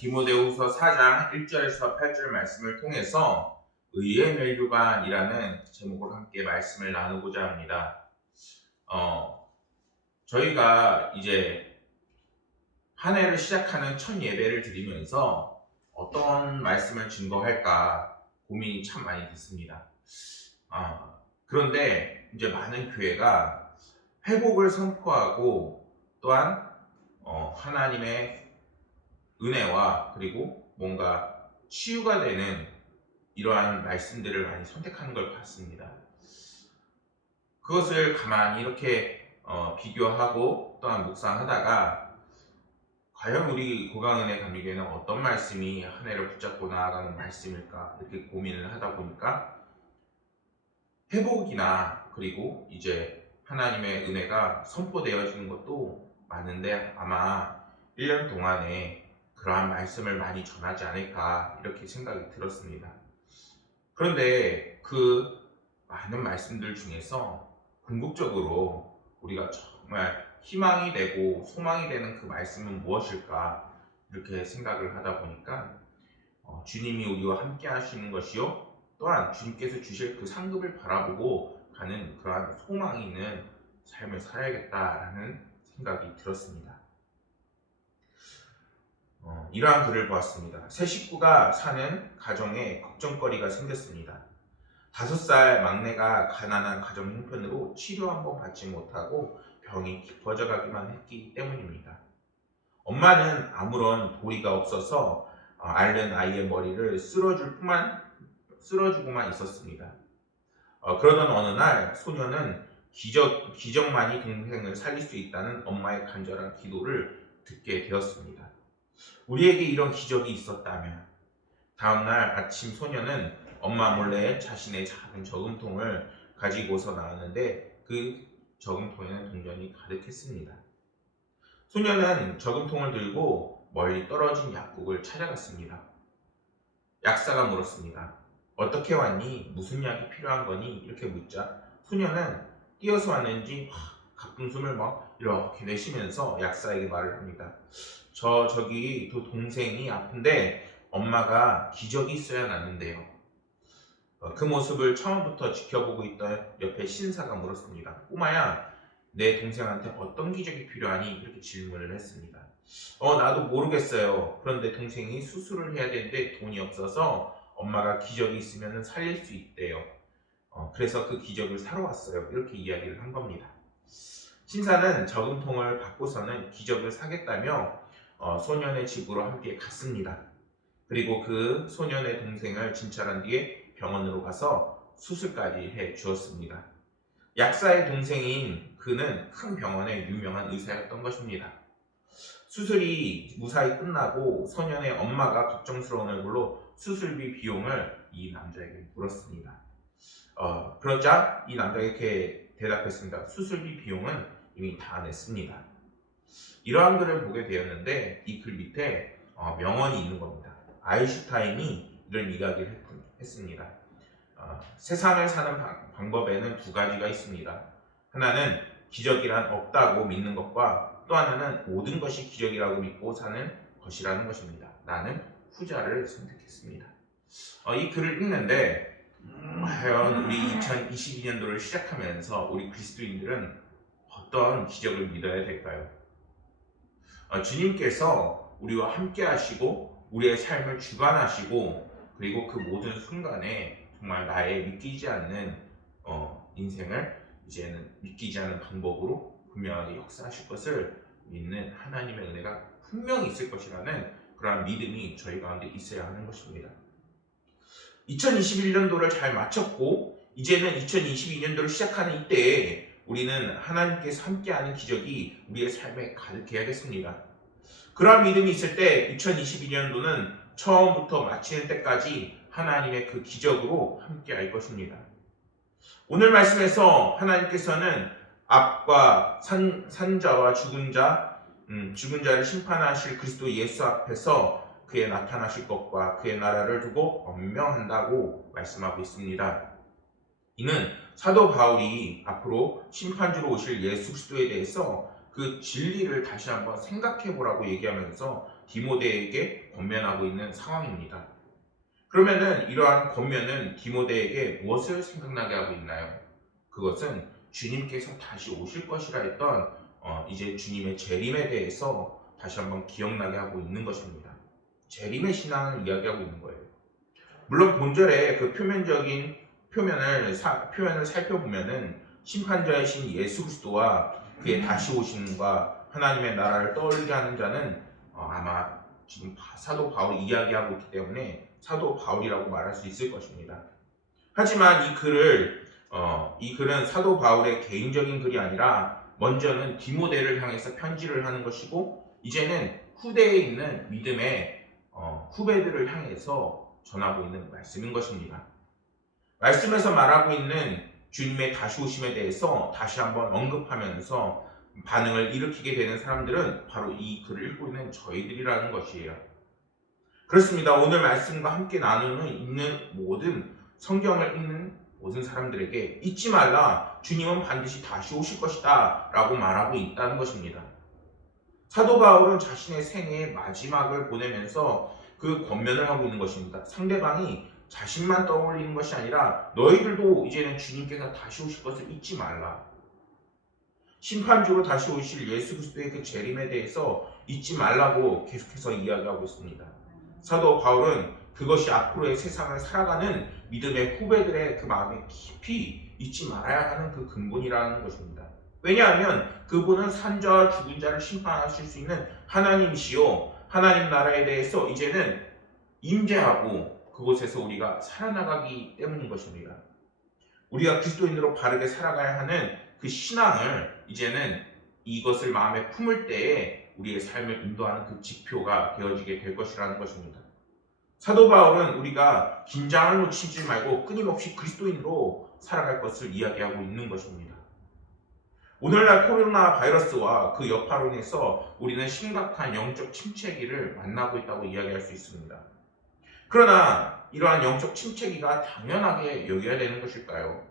디모데후서 4장 1절에서 8절 말씀을 통해서 의의 멸류관이라는 제목으로 함께 말씀을 나누고자 합니다. 저희가 이제 한 해를 시작하는 첫 예배를 드리면서 어떤 말씀을 증거할까 고민이 참 많이 됐습니다. 그런데 이제 많은 교회가 회복을 선포하고 또한 하나님의 은혜와 그리고 뭔가 치유가 되는 이러한 말씀들을 많이 선택하는 걸 봤습니다. 그것을 가만히 이렇게 비교하고 또한 묵상하다가 과연 우리 고강은혜 감리교회는 어떤 말씀이 한 해를 붙잡고 나아가는 말씀일까 이렇게 고민을 하다 보니까 회복이나 그리고 이제 하나님의 은혜가 선포되어지는 것도 많은데 아마 1년 동안에 그러한 말씀을 많이 전하지 않을까 이렇게 생각이 들었습니다. 그런데 그 많은 말씀들 중에서 궁극적으로 우리가 정말 희망이 되고 소망이 되는 그 말씀은 무엇일까 이렇게 생각을 하다 보니까 주님이 우리와 함께 하시는 것이요 또한 주님께서 주실 그 상급을 바라보고 가는 그러한 소망이 있는 삶을 살아야겠다라는 생각이 들었습니다. 이러한 글을 보았습니다. 새 식구가 사는 가정에 걱정거리가 생겼습니다. 5살 막내가 가난한 가정 형편으로 치료 한번 받지 못하고 병이 깊어져 가기만 했기 때문입니다. 엄마는 아무런 도리가 없어서 앓는 아이의 머리를 쓸어주고만 있었습니다. 그러던 어느 날 소녀는 기적만이 동생을 살릴 수 있다는 엄마의 간절한 기도를 듣게 되었습니다. 우리에게 이런 기적이 있었다면. 다음날 아침 소녀는 엄마 몰래 자신의 작은 저금통을 가지고서 나왔는데 그 저금통에는 동전이 가득했습니다. 소녀는 저금통을 들고 멀리 떨어진 약국을 찾아갔습니다. 약사가 물었습니다. 어떻게 왔니? 무슨 약이 필요한 거니? 이렇게 묻자 소녀는 뛰어서 왔는지 가쁜 숨을 막 이렇게 내쉬면서 약사에게 말을 합니다. 저기 동생이 아픈데 엄마가 기적이 있어야 나는데요. 그 모습을 처음부터 지켜보고 있던 옆에 신사가 물었습니다. 꼬마야, 내 동생한테 어떤 기적이 필요하니? 이렇게 질문을 했습니다. 나도 모르겠어요. 그런데 동생이 수술을 해야 되는데 돈이 없어서 엄마가 기적이 있으면 살릴 수 있대요. 그래서 그 기적을 사러 왔어요. 이렇게 이야기를 한 겁니다. 신사는 저금통을 받고서는 기적을 사겠다며 소년의 집으로 함께 갔습니다. 그리고 그 소년의 동생을 진찰한 뒤에 병원으로 가서 수술까지 해 주었습니다. 약사의 동생인 그는 큰 병원의 유명한 의사였던 것입니다. 수술이 무사히 끝나고 소년의 엄마가 걱정스러운 얼굴로 수술비 비용을 이 남자에게 물었습니다. 그러자 이 남자가 이렇게 대답했습니다. 수술비 비용은 이미 다 냈습니다. 이러한 글을 보게 되었는데 이 글 밑에 명언이 있는 겁니다. 아인슈타인이 이런 이야기를 했습니다. 세상을 사는 방법에는 두 가지가 있습니다. 하나는 기적이란 없다고 믿는 것과 또 하나는 모든 것이 기적이라고 믿고 사는 것이라는 것입니다. 나는 후자를 선택했습니다. 이 글을 읽는데 과연 우리 2022년도를 시작하면서 우리 그리스도인들은 어떤 기적을 믿어야 될까요? 주님께서 우리와 함께 하시고 우리의 삶을 주관하시고 그리고 그 모든 순간에 정말 나의 믿기지 않는 인생을 이제는 믿기지 않는 방법으로 분명하게 역사하실 것을 믿는 하나님의 은혜가 분명히 있을 것이라는 그러한 믿음이 저희 가운데 있어야 하는 것입니다. 2021년도를 잘 마쳤고 이제는 2022년도를 시작하는 이때에 우리는 하나님께서 함께하는 기적이 우리의 삶에 가득해야겠습니다. 그러한 믿음이 있을 때 2022년도는 처음부터 마치는 때까지 하나님의 그 기적으로 함께할 것입니다. 오늘 말씀에서 하나님께서는 앞과 산자와 죽은 자를 심판하실 그리스도 예수 앞에서 그의 나타나실 것과 그의 나라를 두고 엄명한다고 말씀하고 있습니다. 이는 사도 바울이 앞으로 심판주로 오실 예수 그리스도에 대해서 그 진리를 다시 한번 생각해 보라고 얘기하면서 디모데에게 권면하고 있는 상황입니다. 그러면은 이러한 권면은 디모데에게 무엇을 생각나게 하고 있나요? 그것은 주님께서 다시 오실 것이라 했던 이제 주님의 재림에 대해서 다시 한번 기억나게 하고 있는 것입니다. 재림의 신앙을 이야기하고 있는 거예요. 물론 본절의 그 표면적인 표면을 살펴보면은 심판자이신 예수 그리스도와 그의 다시 오심과 하나님의 나라를 떠올리게 하는 자는 아마 지금 사도 바울이 이야기하고 있기 때문에 사도 바울이라고 말할 수 있을 것입니다. 하지만 이 글은 사도 바울의 개인적인 글이 아니라 먼저는 디모데를 향해서 편지를 하는 것이고 이제는 후대에 있는 믿음의 후배들을 향해서 전하고 있는 말씀인 것입니다. 말씀에서 말하고 있는 주님의 다시 오심에 대해서 다시 한번 언급하면서 반응을 일으키게 되는 사람들은 바로 이 글을 읽고 있는 저희들이라는 것이에요. 그렇습니다. 오늘 말씀과 함께 나누는 읽는 모든 성경을 읽는 모든 사람들에게 잊지 말라, 주님은 반드시 다시 오실 것이다 라고 말하고 있다는 것입니다. 사도 바울은 자신의 생애의 마지막을 보내면서 그 권면을 하고 있는 것입니다. 상대방이 자신만 떠올리는 것이 아니라 너희들도 이제는 주님께서 다시 오실 것을 잊지 말라. 심판주로 다시 오실 예수 그리스도의 그 재림에 대해서 잊지 말라고 계속해서 이야기하고 있습니다. 사도 바울은 그것이 앞으로의 세상을 살아가는 믿음의 후배들의 그 마음에 깊이 잊지 말아야 하는 그 근본이라는 것입니다. 왜냐하면 그분은 산자와 죽은 자를 심판하실 수 있는 하나님이시요, 하나님 나라에 대해서 이제는 임재하고 그곳에서 우리가 살아나가기 때문인 것입니다. 우리가 그리스도인으로 바르게 살아가야 하는 그 신앙을 이제는 이것을 마음에 품을 때에 우리의 삶을 인도하는 그 지표가 되어지게 될 것이라는 것입니다. 사도 바울은 우리가 긴장을 놓치지 말고 끊임없이 그리스도인으로 살아갈 것을 이야기하고 있는 것입니다. 오늘날 코로나 바이러스와 그 여파로 인해서 우리는 심각한 영적 침체기를 만나고 있다고 이야기할 수 있습니다. 그러나 이러한 영적 침체기가 당연하게 여겨야 되는 것일까요?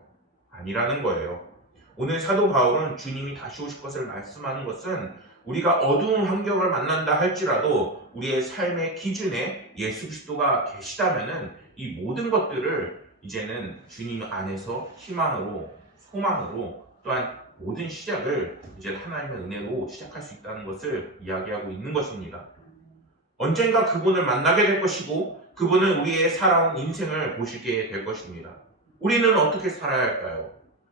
아니라는 거예요. 오늘 사도 바울은 주님이 다시 오실 것을 말씀하는 것은 우리가 어두운 환경을 만난다 할지라도 우리의 삶의 기준에 예수 그리스도가 계시다면은 이 모든 것들을 이제는 주님 안에서 희망으로, 소망으로, 또한 모든 시작을 이제 하나님의 은혜로 시작할 수 있다는 것을 이야기하고 있는 것입니다. 언젠가 그분을 만나게 될 것이고 그분은 우리의 살아온 인생을 보시게 될 것입니다. 우리는 어떻게 살아야 할까요?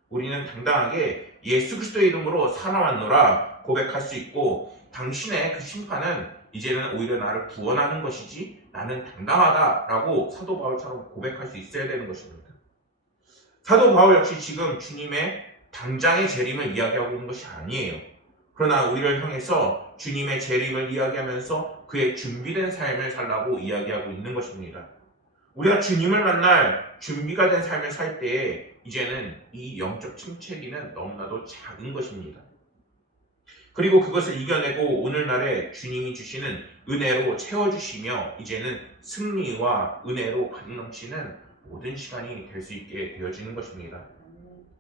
우리는 당당하게 예수 그리스도의 이름으로 살아왔노라 고백할 수 있고 당신의 그 심판은 이제는 오히려 나를 구원하는 것이지 나는 당당하다라고 사도 바울처럼 고백할 수 있어야 되는 것입니다. 사도 바울 역시 지금 주님의 당장의 재림을 이야기하고 있는 것이 아니에요. 그러나 우리를 향해서 주님의 재림을 이야기하면서 그의 준비된 삶을 살라고 이야기하고 있는 것입니다. 우리가 주님을 만날 준비가 된 삶을 살 때에 이제는 이 영적 침체기는 너무나도 작은 것입니다. 그리고 그것을 이겨내고 오늘날에 주님이 주시는 은혜로 채워주시며 이제는 승리와 은혜로 가득 넘치는 모든 시간이 될 수 있게 되어지는 것입니다.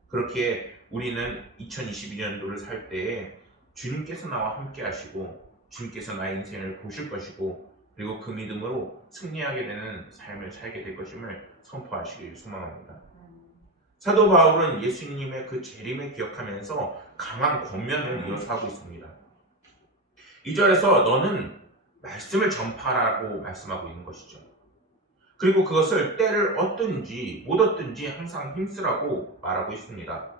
그렇게 우리는 2022년도를 살 때에 주님께서 나와 함께 하시고 주님께서 나의 인생을 보실 것이고 그리고 그 믿음으로 승리하게 되는 삶을 살게 될 것임을 선포하시길 소망합니다. 사도 바울은 예수님의 그 재림을 기억하면서 강한 권면을 이어서 하고 있습니다. 2절에서 너는 말씀을 전파라고 말씀하고 있는 것이죠. 그리고 그것을 때를 얻든지 못 얻든지 항상 힘쓰라고 말하고 있습니다.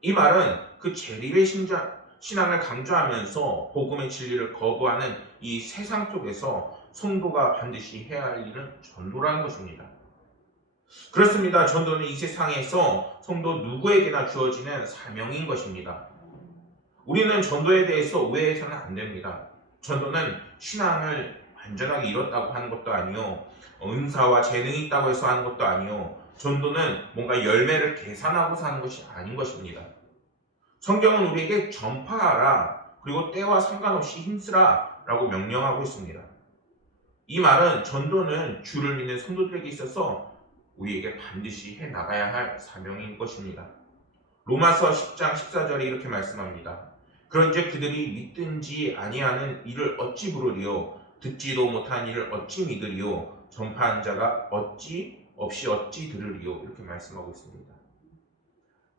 이 말은 그 재림의 신앙을 강조하면서 복음의 진리를 거부하는 이 세상 속에서 성도가 반드시 해야 할 일은 전도라는 것입니다. 그렇습니다. 전도는 이 세상에서 성도 누구에게나 주어지는 사명인 것입니다. 우리는 전도에 대해서 오해해서는 안 됩니다. 전도는 신앙을 완전하게 잃었다고 하는 것도 아니요, 은사와 재능이 있다고 해서 하는 것도 아니요, 전도는 뭔가 열매를 계산하고 하는 것이 아닌 것입니다. 성경은 우리에게 전파하라, 그리고 때와 상관없이 힘쓰라 라고 명령하고 있습니다. 이 말은 전도는 주를 믿는 성도들에게 있어서 우리에게 반드시 해나가야 할 사명인 것입니다. 로마서 10장 14절에 이렇게 말씀합니다. 그런즉 그들이 믿든지 아니하는 이를 어찌 부르리요? 듣지도 못한 이를 어찌 믿으리요? 전파한 자가 어찌 들으리요? 이렇게 말씀하고 있습니다.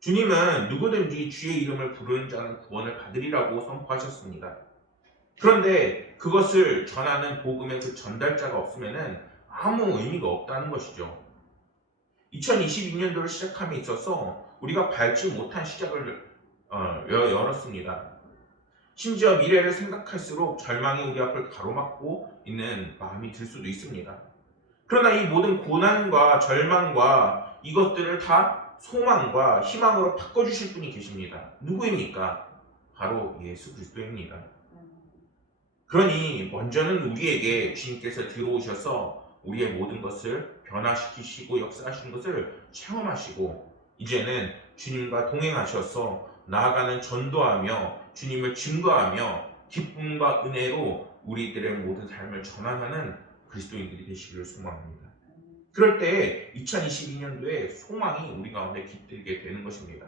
주님은 누구든지 주의 이름을 부르는 자는 구원을 받으리라고 선포하셨습니다. 그런데 그것을 전하는 복음의 그 전달자가 없으면 아무 의미가 없다는 것이죠. 2022년도를 시작함에 있어서 우리가 밟지 못한 시작을 열었습니다. 심지어 미래를 생각할수록 절망이 우리 앞을 가로막고 있는 마음이 들 수도 있습니다. 그러나 이 모든 고난과 절망과 이것들을 다 소망과 희망으로 바꿔주실 분이 계십니다. 누구입니까? 바로 예수 그리스도입니다. 그러니 먼저는 우리에게 주님께서 들어오셔서 우리의 모든 것을 변화시키시고 역사하시는 것을 체험하시고, 이제는 주님과 동행하셔서 나아가는 전도하며 주님을 증거하며 기쁨과 은혜로 우리들의 모든 삶을 전환하는 그리스도인들이 되시기를 소망합니다. 그럴 때 2022년도에 소망이 우리 가운데 깃들게 되는 것입니다.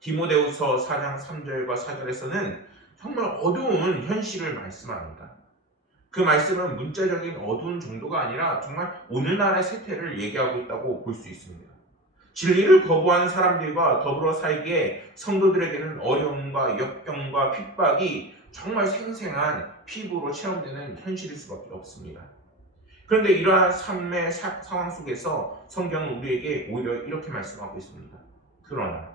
디모데후서 4장 3절과 4절에서는 정말 어두운 현실을 말씀합니다. 그 말씀은 문자적인 어두운 정도가 아니라 정말 오늘날의 세태를 얘기하고 있다고 볼 수 있습니다. 진리를 거부하는 사람들과 더불어 살기에 성도들에게는 어려움과 역경과 핍박이 정말 생생한 피부로 체험되는 현실일 수밖에 없습니다. 그런데 이러한 삶의 상황 속에서 성경은 우리에게 오히려 이렇게 말씀하고 있습니다. 그러나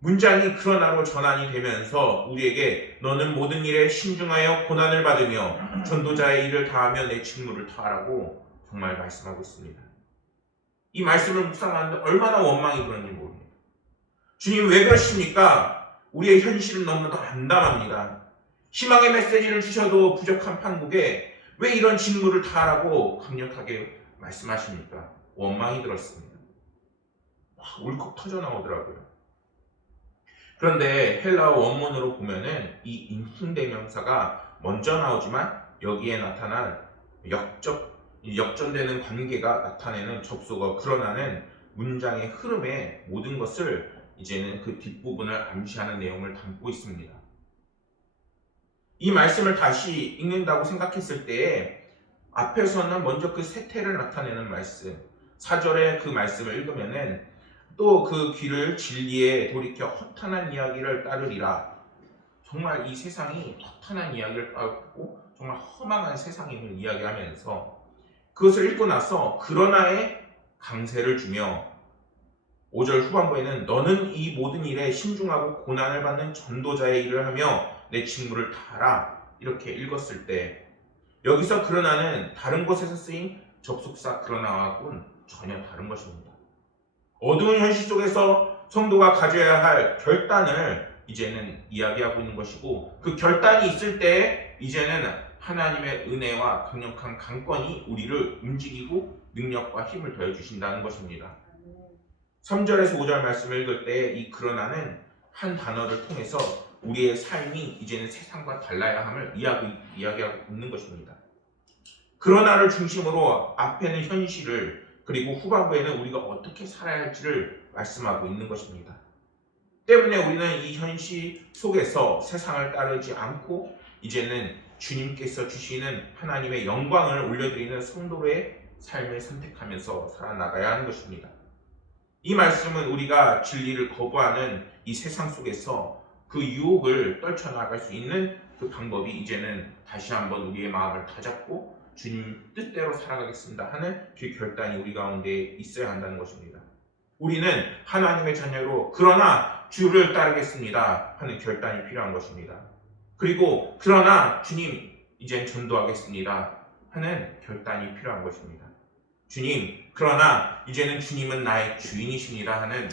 문장이 그러나로 전환이 되면서 우리에게 너는 모든 일에 신중하여 고난을 받으며 전도자의 일을 다하며 내 직무를 다하라고 정말 말씀하고 있습니다. 이 말씀을 묵상하는데 얼마나 원망이 그런지 모릅니다. 주님 왜 그러십니까? 우리의 현실은 너무나도 암담합니다. 희망의 메시지를 주셔도 부족한 판국에 왜 이런 직무를 다하라고 강력하게 말씀하십니까? 원망이 들었습니다. 울컥 터져 나오더라고요. 그런데 헬라어 원문으로 보면은 이 인fun대명사가 먼저 나오지만 여기에 나타난 역전되는 관계가 나타내는 접속어 그러나는 문장의 흐름의 모든 것을 이제는 그 뒷부분을 암시하는 내용을 담고 있습니다. 이 말씀을 다시 읽는다고 생각했을 때에 앞에서는 먼저 그 세태를 나타내는 말씀, 4절의 그 말씀을 읽으면은 또 그 귀를 진리에 돌이켜 허탄한 이야기를 따르리라. 정말 이 세상이 허탄한 이야기를 따르고 정말 허망한 세상임을 이야기하면서 그것을 읽고 나서 그러나의 강세를 주며 5절 후반부에는 너는 이 모든 일에 신중하고 고난을 받는 전도자의 일을 하며 내 직무를 다하라 이렇게 읽었을 때 여기서 그러나는 다른 곳에서 쓰인 접속사 그러나와는 전혀 다른 것입니다. 어두운 현실 속에서 성도가 가져야 할 결단을 이제는 이야기하고 있는 것이고 그 결단이 있을 때 이제는 하나님의 은혜와 강력한 강권이 우리를 움직이고 능력과 힘을 더해주신다는 것입니다. 3절에서 5절 말씀을 읽을 때 이 그러나는 한 단어를 통해서 우리의 삶이 이제는 세상과 달라야 함을 이야기하고 있는 것입니다. 그러나를 중심으로 앞에는 현실을 그리고 후반부에는 우리가 어떻게 살아야 할지를 말씀하고 있는 것입니다. 때문에 우리는 이 현실 속에서 세상을 따르지 않고 이제는 주님께서 주시는 하나님의 영광을 올려드리는 성도의 삶을 선택하면서 살아나가야 하는 것입니다. 이 말씀은 우리가 진리를 거부하는 이 세상 속에서 그 유혹을 떨쳐나갈 수 있는 그 방법이 이제는 다시 한번 우리의 마음을 다잡고 주님 뜻대로 살아가겠습니다 하는 그 결단이 우리 가운데 있어야 한다는 것입니다. 우리는 하나님의 자녀로 그러나 주를 따르겠습니다 하는 결단이 필요한 것입니다. 그리고 그러나 주님 이젠 전도하겠습니다 하는 결단이 필요한 것입니다. 주님 그러나 이제는 주님은 나의 주인이십니다 하는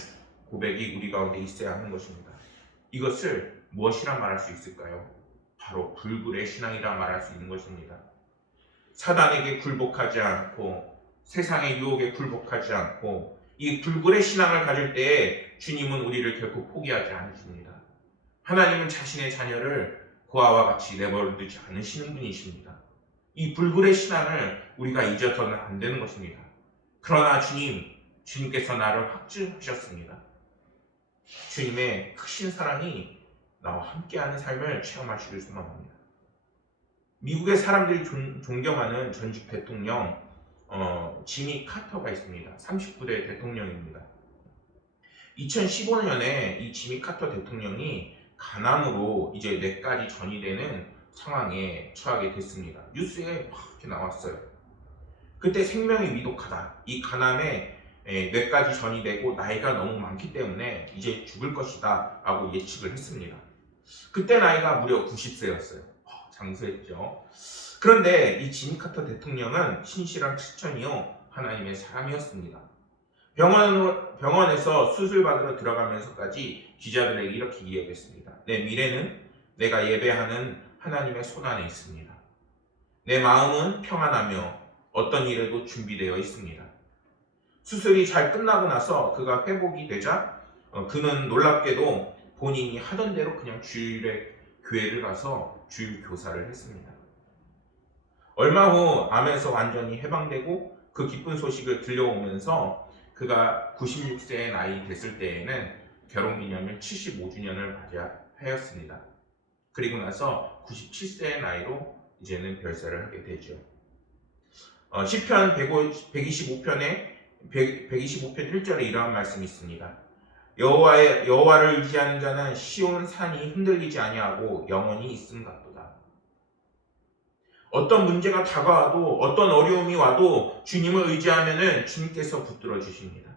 고백이 우리 가운데 있어야 하는 것입니다. 이것을 무엇이라 말할 수 있을까요? 바로 불굴의 신앙이라 말할 수 있는 것입니다. 사단에게 굴복하지 않고 세상의 유혹에 굴복하지 않고 이 불굴의 신앙을 가질 때에 주님은 우리를 결코 포기하지 않으십니다. 하나님은 자신의 자녀를 고아와 같이 내버려두지 않으시는 분이십니다. 이 불굴의 신앙을 우리가 잊어서는 안 되는 것입니다. 그러나 주님께서 나를 확증하셨습니다. 주님의 크신 사랑이 나와 함께하는 삶을 체험하시길 소망합니다. 미국의 사람들이 존경하는 전직 대통령 지미 카터가 있습니다. 39대 대통령입니다. 2015년에 이 지미 카터 대통령이 간암으로 이제 뇌까지 전이 되는 상황에 처하게 됐습니다. 뉴스에 막 이렇게 나왔어요. 그때 생명이 위독하다. 이 간암에 뇌까지 전이 되고 나이가 너무 많기 때문에 이제 죽을 것이다 라고 예측을 했습니다. 그때 나이가 무려 90세였어요. 장수했죠. 그런데 이 지미 카터 대통령은 신실한 크리스천이요 하나님의 사람이었습니다. 병원에서 수술 받으러 들어가면서까지 기자들에게 이렇게 이야기했습니다. 내 미래는 내가 예배하는 하나님의 손안에 있습니다. 내 마음은 평안하며 어떤 일에도 준비되어 있습니다. 수술이 잘 끝나고 나서 그가 회복이 되자 그는 놀랍게도 본인이 하던 대로 그냥 주일에 교회를 가서 주일 교사를 했습니다. 얼마 후 암에서 완전히 해방되고 그 기쁜 소식을 들려오면서 그가 96세의 나이 됐을 때에는 결혼기념일 75주년을 맞이하였습니다. 그리고 나서 97세의 나이로 이제는 별세를 하게 되죠. 시편 125편에 125편 1절에 이러한 말씀이 있습니다. 여호와를 의지하는 자는 시온 산이 흔들리지 아니하고 영원히 있음 같도다. 어떤 문제가 다가와도 어떤 어려움이 와도 주님을 의지하면은 주님께서 붙들어 주십니다.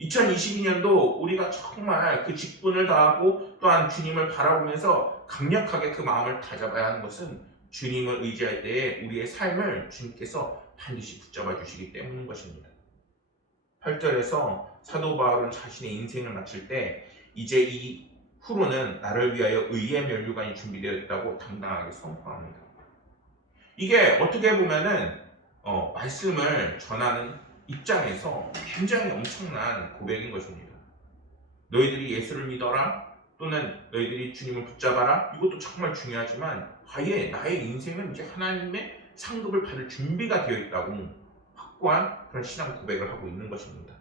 2022년도 우리가 정말 그 직분을 다하고 또한 주님을 바라보면서 강력하게 그 마음을 다잡아야 하는 것은 주님을 의지할 때에 우리의 삶을 주님께서 반드시 붙잡아 주시기 때문인 것입니다. 8절에서 사도 바울은 자신의 인생을 마칠 때 이제 이 후로는 나를 위하여 의의 면류관이 준비되어 있다고 당당하게 선포합니다. 이게 어떻게 보면은 말씀을 전하는 입장에서 굉장히 엄청난 고백인 것입니다. 너희들이 예수를 믿어라 또는 너희들이 주님을 붙잡아라, 이것도 정말 중요하지만 아예 나의 인생은 이제 하나님의 상급을 받을 준비가 되어 있다고 확고한 그런 신앙 고백을 하고 있는 것입니다.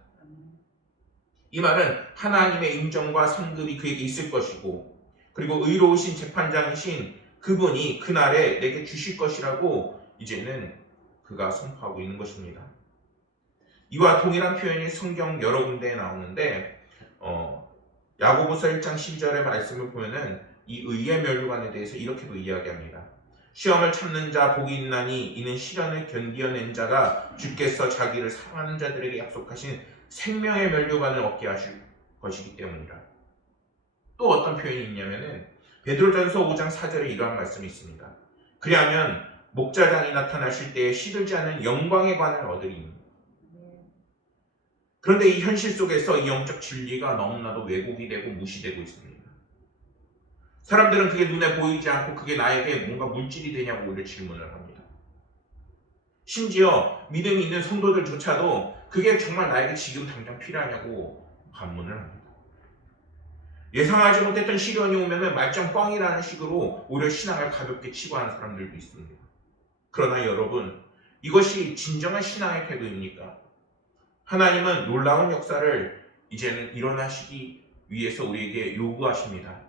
이 말은 하나님의 인정과 상급이 그에게 있을 것이고 그리고 의로우신 재판장이신 그분이 그날에 내게 주실 것이라고 이제는 그가 선포하고 있는 것입니다. 이와 동일한 표현이 성경 여러 군데에 나오는데 야고보서 1장 12절의 말씀을 보면은 이 의의 면류관에 대해서 이렇게도 이야기합니다. 시험을 참는 자 복이 있나니 이는 시련을 견디어낸 자가 주께서 자기를 사랑하는 자들에게 약속하신 생명의 면류관을 얻게 하실 것이기 때문이라. 또 어떤 표현이 있냐면은 베드로전서 5장 4절에 이러한 말씀이 있습니다. 그리하면 목자장이 나타나실 때에 시들지 않은 영광의 관을 얻으리니. 그런데 이 현실 속에서 이 영적 진리가 너무나도 왜곡이 되고 무시되고 있습니다. 사람들은 그게 눈에 보이지 않고 그게 나에게 뭔가 물질이 되냐고 오히려 질문을 합니다. 심지어 믿음이 있는 성도들조차도 그게 정말 나에게 지금 당장 필요하냐고 반문을 합니다. 예상하지 못했던 시련이 오면 말짱 꽝이라는 식으로 오히려 신앙을 가볍게 치부하는 사람들도 있습니다. 그러나 여러분, 이것이 진정한 신앙의 태도입니까? 하나님은 놀라운 역사를 이제는 일어나시기 위해서 우리에게 요구하십니다.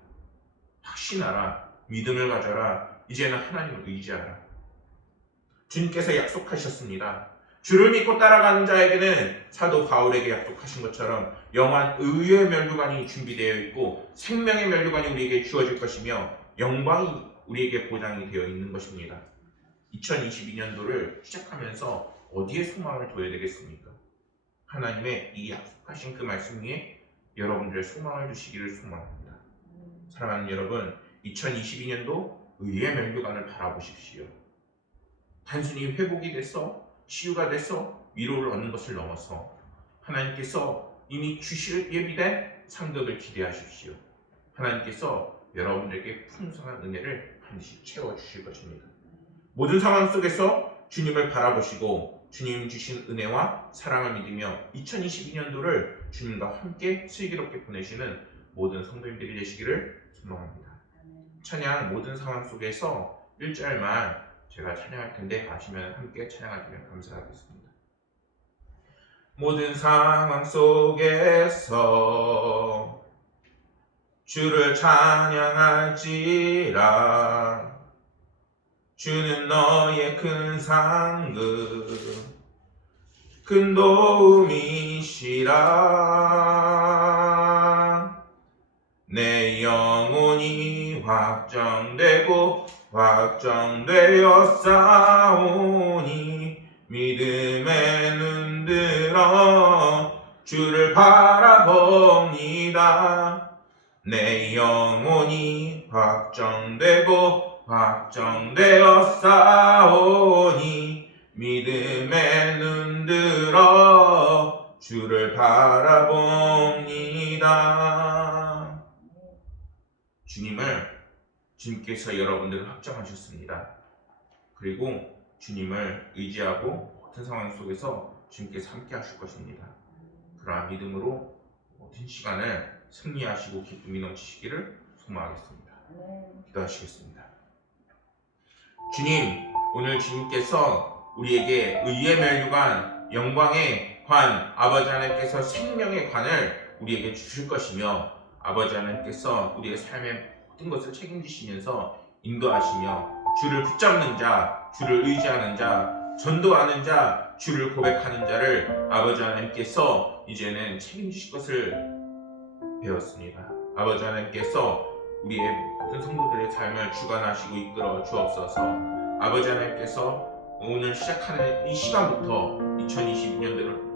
확신하라, 믿음을 가져라, 이제는 하나님을 의지하라. 주님께서 약속하셨습니다. 주를 믿고 따라가는 자에게는 사도 바울에게 약속하신 것처럼 영원한 의의 면류관이 준비되어 있고 생명의 면류관이 우리에게 주어질 것이며 영광이 우리에게 보장이 되어 있는 것입니다. 2022년도를 시작하면서 어디에 소망을 둬야 되겠습니까? 하나님의 이 약속하신 그 말씀 위에 여러분들의 소망을 두시기를 소망합니다. 사랑하는 여러분, 2022년도 의의 면류관을 바라보십시오. 단순히 회복이 돼서 치유가 돼서 위로를 얻는 것을 넘어서 하나님께서 이미 주실 예비된 상급을 기대하십시오. 하나님께서 여러분들에게 풍성한 은혜를 반드시 채워주실 것입니다. 모든 상황 속에서 주님을 바라보시고 주님 주신 은혜와 사랑을 믿으며 2022년도를 주님과 함께 슬기롭게 보내시는 모든 성도님들이 되시기를 소망합니다. 찬양 모든 상황 속에서 1절만 제가 찬양할 텐데 아시면 함께 찬양하시면 감사하겠습니다. 모든 상황 속에서 주를 찬양할지라 주는 너의 큰 상급 큰 도움이시라. 내 영혼이 확정되고 확정되어 싸우니 믿음에 눈들어 주를 바라봅니다. 내 영혼이 확정되고 확정되어 싸우니 믿음에 눈들어 주를 바라봅니다. 주님께서 여러분들을 확정하셨습니다. 그리고 주님을 의지하고 같은 상황 속에서 주님께서 함께 하실 것입니다. 그러한 믿음으로 모든 시간을 승리하시고 기쁨이 넘치시기를 소망하겠습니다. 기도하시겠습니다. 주님, 오늘 주님께서 우리에게 의의 멸류관, 영광의 관, 아버지 하나님께서 생명의 관을 우리에게 주실 것이며 아버지 하나님께서 우리의 삶의 모든 것을 책임지시면서 인도하시며 주를 붙잡는 자, 주를 의지하는 자, 전도하는 자, 주를 고백하는 자를 아버지 하나님께서 이제는 책임지실 것을 배웠습니다. 아버지 하나님께서 우리의 모든 성도들의 삶을 주관하시고 이끌어 주옵소서. 아버지 하나님께서 오늘 시작하는 이 시간부터 2022년도를